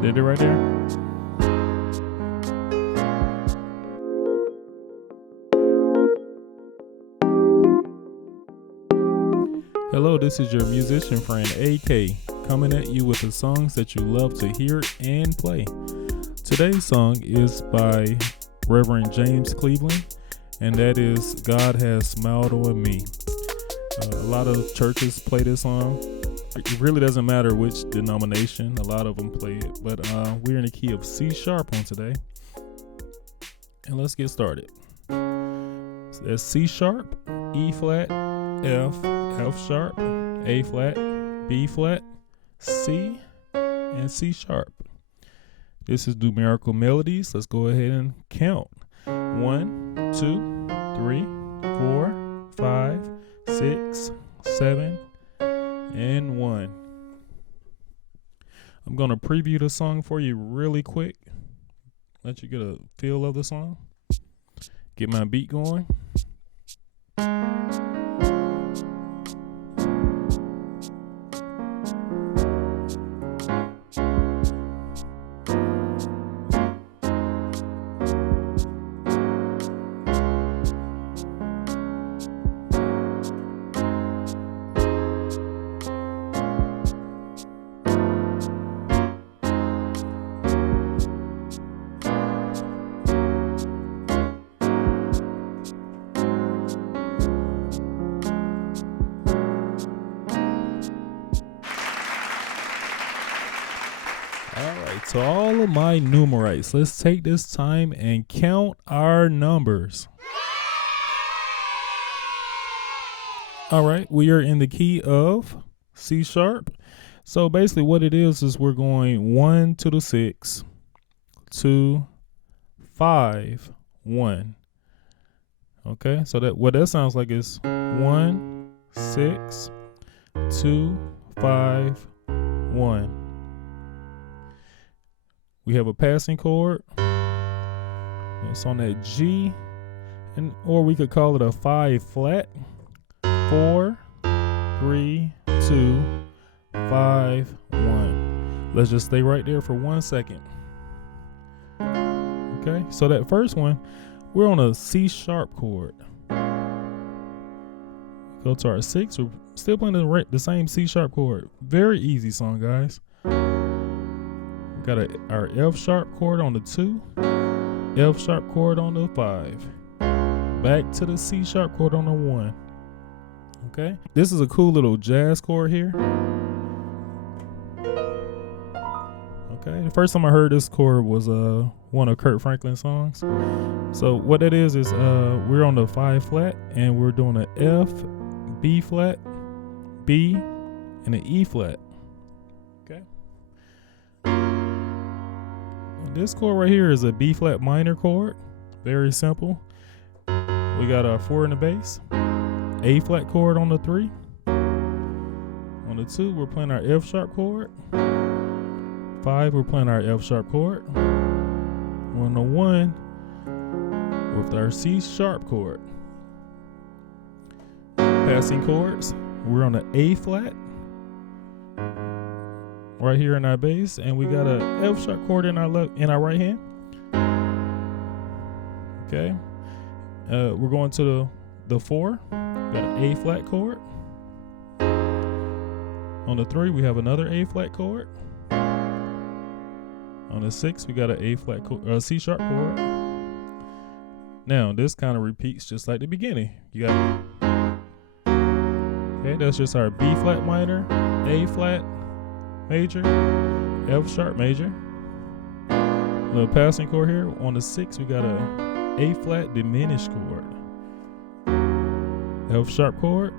did it right there. Hello, this is your musician friend AK, coming at you with the songs that you love to hear and play. Today's song is by Reverend James Cleveland, and that is God Has Smiled on Me. A lot of churches play this song. It really doesn't matter which denomination, a lot of them play it, but we're in the key of C sharp on today. And let's get started. So that's C sharp, E flat, F, F sharp, A flat, B flat, C, and C sharp. This is Numerical Melodies. Let's go ahead and count. 1, 2, 3, 4, 5, 6, 7, and 1. I'm going to preview the song for you really quick. Let you get a feel of the song. Get my beat going. Alright, to all of my numerites, let's take this time and count our numbers. Alright, we are in the key of C sharp. So basically what it is we're going 1 to the 6, 2, 5, 1. Okay, so that what that sounds like is 1, 6, 2, 5, 1. We have a passing chord. It's on that G, and or we could call it a 5 flat. 4, 3, 2, 5, 1. Let's just stay right there for 1 second. Okay, so that first one, we're on a C sharp chord. Go to our 6. We're still playing the same C sharp chord. Very easy song, guys. Got our F sharp chord on the 2, F sharp chord on the 5, back to the C sharp chord on the 1. Okay, this is a cool little jazz chord here. Okay, the first time I heard this chord was one of Kirk Franklin's songs. So what that is we're on the 5 flat and we're doing an F, B flat, B, and an E flat. Okay. This chord right here is a B flat minor chord. Very simple. We got our 4 in the bass, A flat chord on the 3. On the 2, we're playing our F sharp chord. 5, we're playing our F sharp chord. On the 1, with our C sharp chord. Passing chords, we're on the A flat right here in our bass, and we got a F sharp chord in our right hand. Okay, we're going to the 4. We got an A flat chord. On the 3, we have another A flat chord. On the 6, we got an A flat C sharp chord. Now this kind of repeats just like the beginning. You got okay, that's just our B flat minor, A flat major, F sharp major. Little passing chord here. On the 6, we got a flat diminished chord, F sharp chord,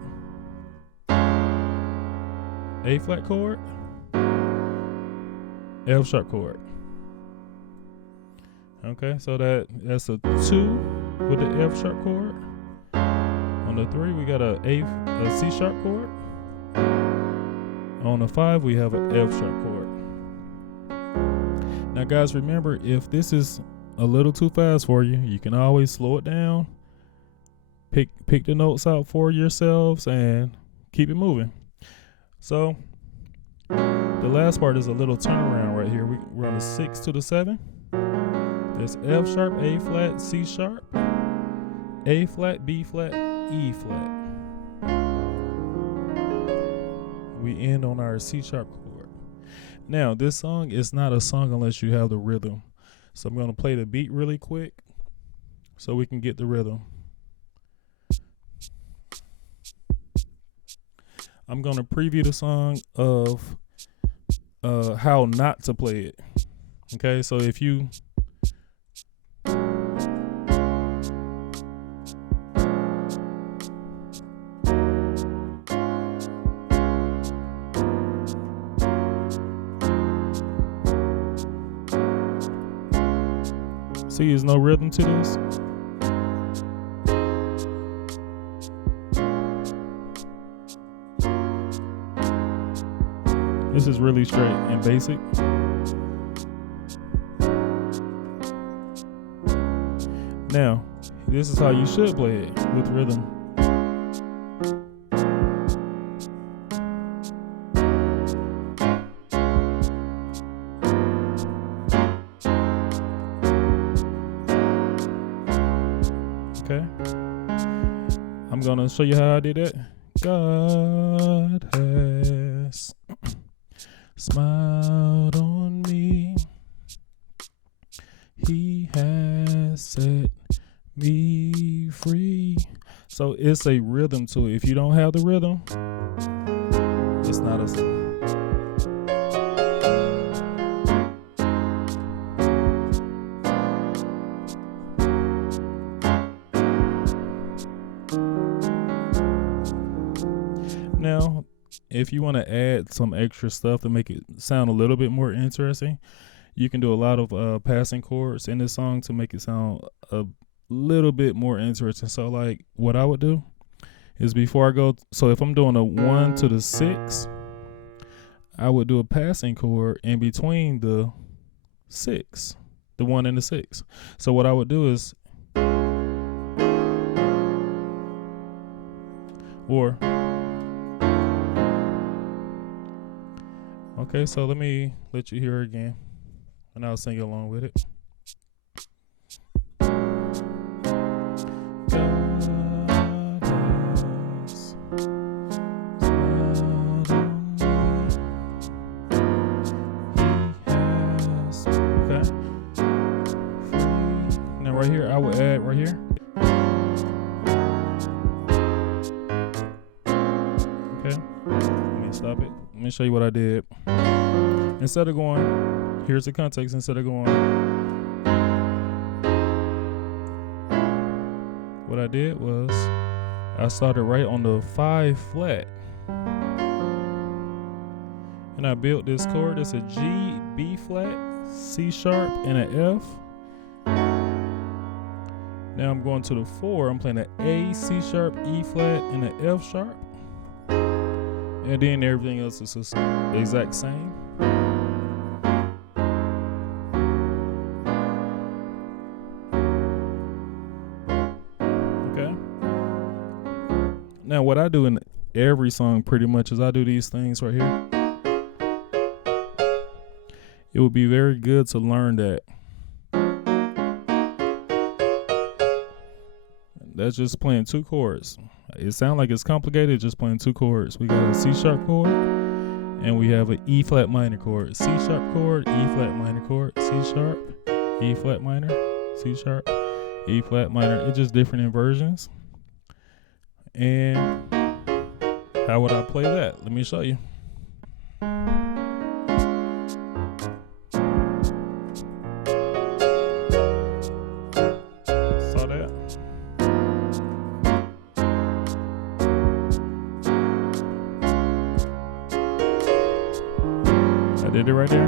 A flat chord, F sharp chord. Okay, so that's a 2 with the F sharp chord. On the 3, we got a C sharp chord. On the 5, we have an F sharp chord. Now guys, remember, if this is a little too fast for you, you can always slow it down, pick the notes out for yourselves, and keep it moving. So The last part is a little turnaround right here. We're on the 6 to the 7. There's F sharp, A flat, C sharp, A flat, B flat, E flat. We end on our C sharp chord. Now, this song is not a song unless you have the rhythm. So I'm going to play the beat really quick so we can get the rhythm. I'm going to preview the song of how not to play it. Okay, so if you see there's no rhythm to this. This is really straight and basic. Now, this is how you should play it with rhythm. Okay. I'm gonna show you how I did it. God has smiled on me. He has set me free. So it's a rhythm to it. If you don't have the rhythm, it's not a song. Now, if you want to add some extra stuff to make it sound a little bit more interesting, you can do a lot of passing chords in this song to make it sound a little bit more interesting. So like what I would do is before I go, so if I'm doing a 1 to the 6, I would do a passing chord in between the 6, the 1 and the 6. So what I would do is, or okay, so let me let you hear it again, and I'll sing along with it. Okay. Now right here, I will add right here. Okay. Let me stop it. Let me show you what I did. Instead of going, here's the context, instead of going, what I did was I started right on the 5 flat. And I built this chord. It's a G, B flat, C sharp, and an F. Now I'm going to the 4. I'm playing an A, C sharp, E flat, and an F sharp. And then everything else is the exact same. Okay. Now what I do in every song pretty much is I do these things right here. It would be very good to learn that. That's just playing 2 chords. It sounds like it's complicated, just playing 2 chords. We got a C sharp chord, and we have an E flat minor chord. C sharp chord, E flat minor chord, C sharp, E flat minor, C sharp, E flat minor. It's just different inversions. And how would I play that? Let me show you. Saw that? I did it right there.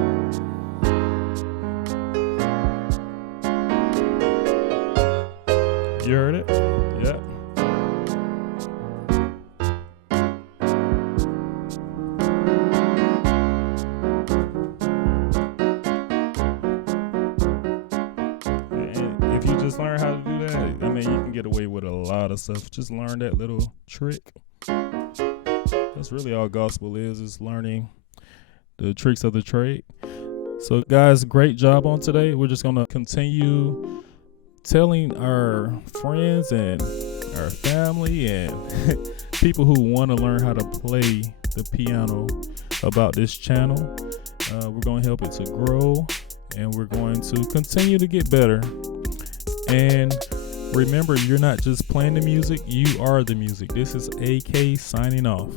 You heard it? Yeah. And if you just learn how to do that, I mean, you can get away with a lot of stuff. Just learn that little trick. That's really all gospel is learning the tricks of the trade. So guys, great job on today. We're just going to continue telling our friends and our family and people who want to learn how to play the piano about this channel. We're going to help it to grow, and we're going to continue to get better. And remember, you're not just playing the music, you are the music. This is AK signing off.